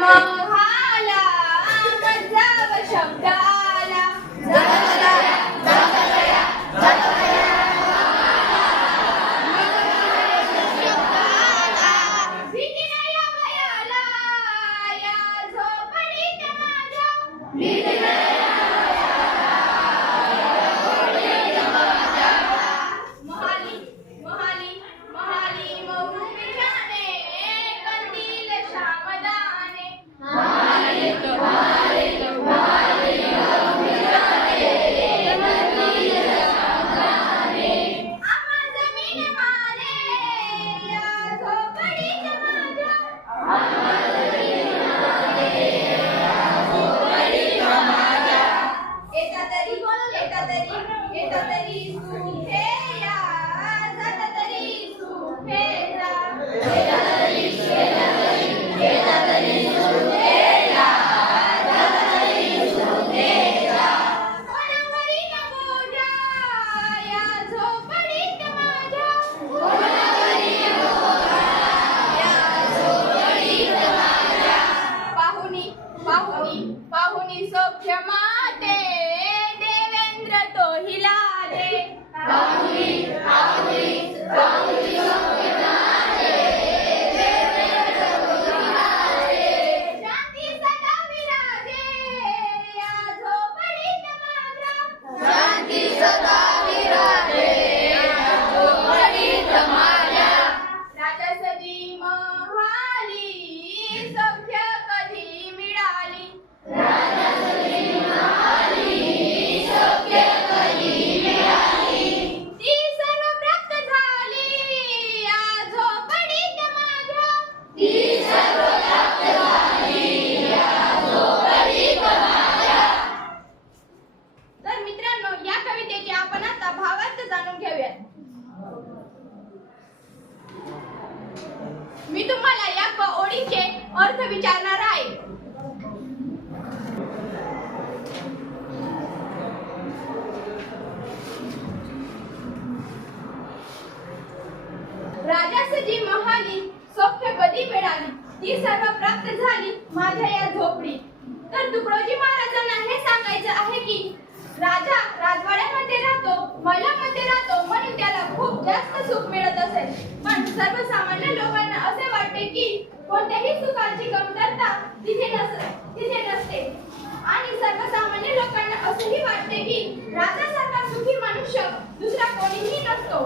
महाला आपण भावार्थ जाणून घेऊयात. मी तुम्हाला या ओळीचे अर्थ विचारणार आहे. राजासजी महाली सौख्य कधी मिळाली? ती सर्व प्राप्त झाली माझ्या या झोपडीत. तर तुकडोजी महाराजांना हे सांगायचं आहे की राजा राजवाड्यामध्ये राहतो महिलामध्ये राहतो म्हणून त्याला खूप जास्त सुख मिळत असेल. पण सर्वसामान्य लोकांना असे वाटते की कोणत्याही सुखाची कमतरता तिथे नस तिथे नसते. आणि सर्वसामान्य लोकांना असेही वाटते की राजासारखा सुखी मनुष्य दुसरा कोणीही नसतो.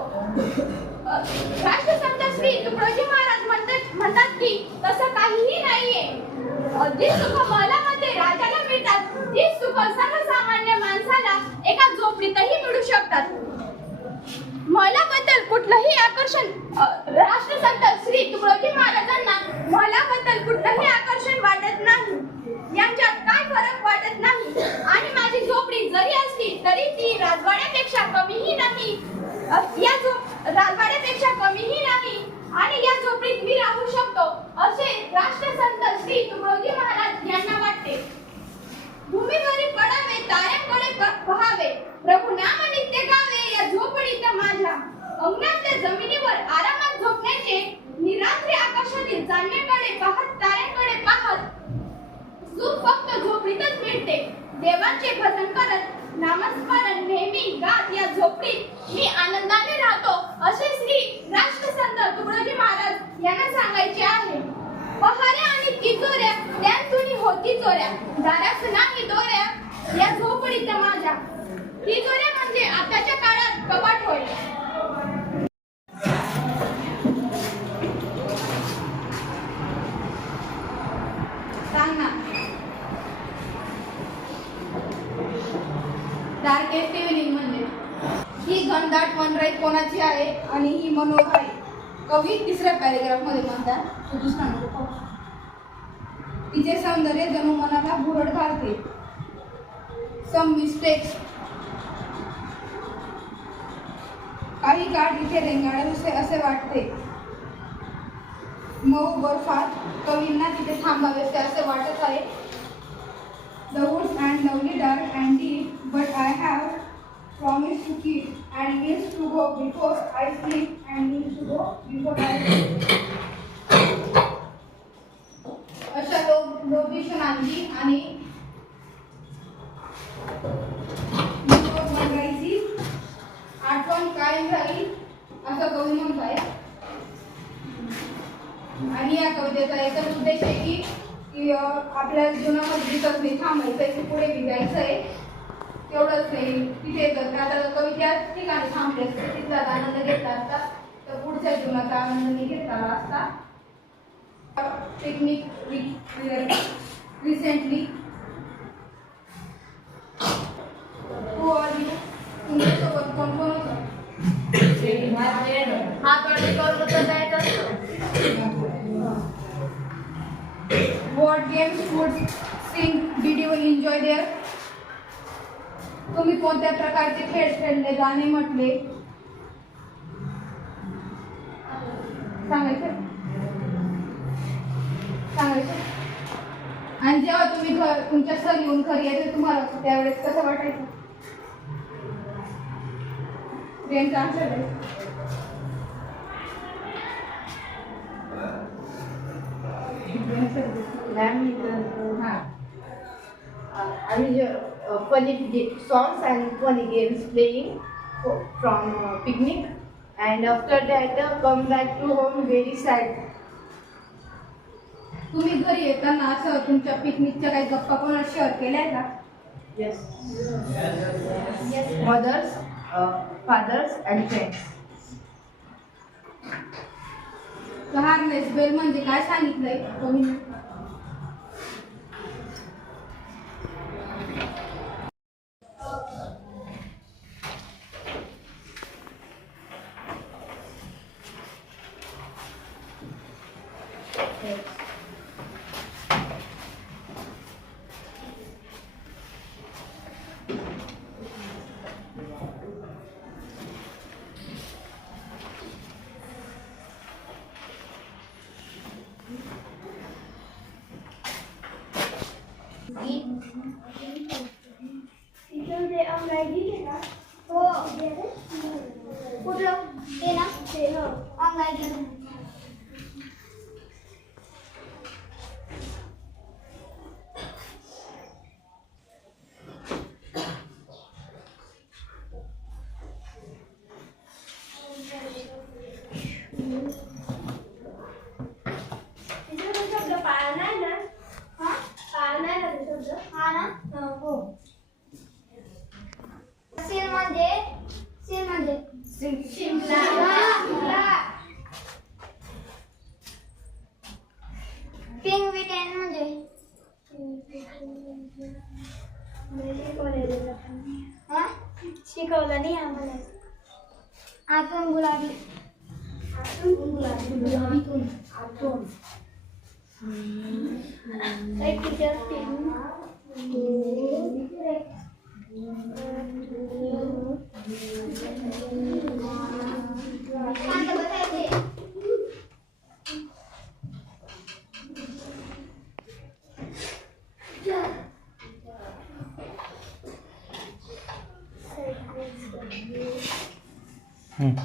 राष्ट्रसंत श्री तुकडोजी महाराज म्हणतात म्हणतात की तसं काहीही नाहीये. अ, जी सुख मलामध्ये राजाला मिळतात ती सुख सर्वसामान्य झोपडीतही मिळू शकतात. मलाबद्दल कुठलंही आकर्षण राष्ट्रसंत श्री तुकडोजी महाराजांना मलाबद्दल कुठलंही आकर्षण वाटत नाही. यांच्यात काय फरक वाटत नाही. आणि माझी झोपडी जरी असली तरी ती राजवाड्यापेक्षा कमीही नाही. या झोप राजवाड्यापेक्षा कमीही नाही. आणि या झोपडीत मी राहू शकतो असे राष्ट्रसंत श्री तुकडोजी महाराज यांना वाटते. भूमीवर ताऱ्यांकडे पहावे प्रभू नाम नित्य गावे या झोपडीत माझ्या. अंगणातल्या जमिनीवर आरामात झोपण्याचे निरात्री आकाशातील चांदण्याकडे पाहत ताऱ्यांकडे पाहत सुख फक्त झोपडीतच मिळते. देवांचे भजन करत नामस्मरण नेहमी गात या झोपडीत मी आनंद राहतो असे श्री राष्ट्रसंत तुकडोजी महाराज यांना सांगायचे आहे पहाऱ्या आणि तिजोऱ्या त्यांतून होती चोऱ्या दारास नाही दोऱ्या या झोपडीत माझ्या तिजोऱ्या म्हणजे आताच्या काळात कपाट होय. सांग ना. डार्केस्ट इव्हनिंग म्हणजे. ही घनदाट वनराई कोणाची आहे आणि ही मनोहर आहे. कवी तिसऱ्या पॅरेग्राफमध्ये म्हणतात तो दुसरा तिचे सौंदर्य जणू मनाला भुरड घालते. सम मिस्टेक्स काही काळ तिथे रेंगाळले असे असे वाटते. मऊ बर्फात कवींना तिथे थांबावे ते असे वाटत आहे. दौड and lovely dark and deep but I have promise to keep and means to go before I sleep and means to go before I कायम राहील असं कवी म्हणताय आणि या कवितेचा एकच उद्देश आहे की की आपल्या जीवनामध्ये दिसत नाही थांबायचंय की पुढे भिजायचं आहे. तेवढंच नाही तिथे जर आता कवी त्याच ठिकाणी थांबले असते तिथला आनंद घेतला असता तर पुढच्या जीवनाचा आनंद नाही घेतला असता. पिकनिक रिसेंटली हो आणि तुमच्यासोबत कोण कोण होतं हात वरती करून तर जायचं असतं What games, food, sing did you तुम्ही कोणत्या प्रकारचे खेळ खेळले गाणे म्हटले? सांगायचं. सांगायचं. आणि जेव्हा तुम्ही घर तुमच्या सर येऊन घरी यायचं तुम्हाला त्यावेळेस कसं वाटायचं? Uh, हा mean, uh, funny songs and funny games playing from uh, picnic, and after that uh, come back to home very sad. तुम्ही घरी येताना असं तुमच्या पिकनिकच्या काही गप्पा कोणाला शेअर केल्या का Yes. Mothers, uh, fathers, and friends. Harness bell म्हणजे काय सांगितलंय? तुम्ही 一。म्हणजे शिमला शिमला पिंक विकेंड म्हणजे हा? शिकवलं नाही आम्हाला आतून गुलाबी आतून गुलाबी गुलाबीतून आतून एक टीचर शांत Hmm.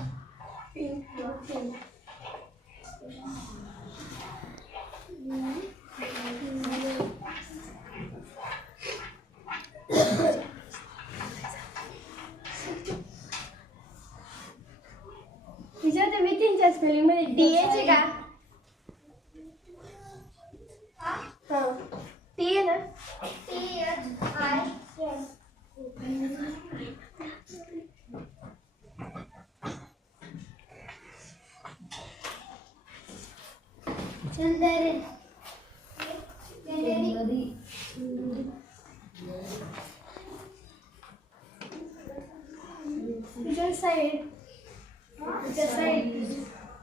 Chandar Teacher side. Teacher side.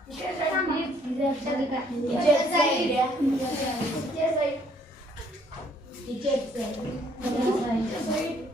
Teacher side. Teacher side. Teacher side. Teacher side.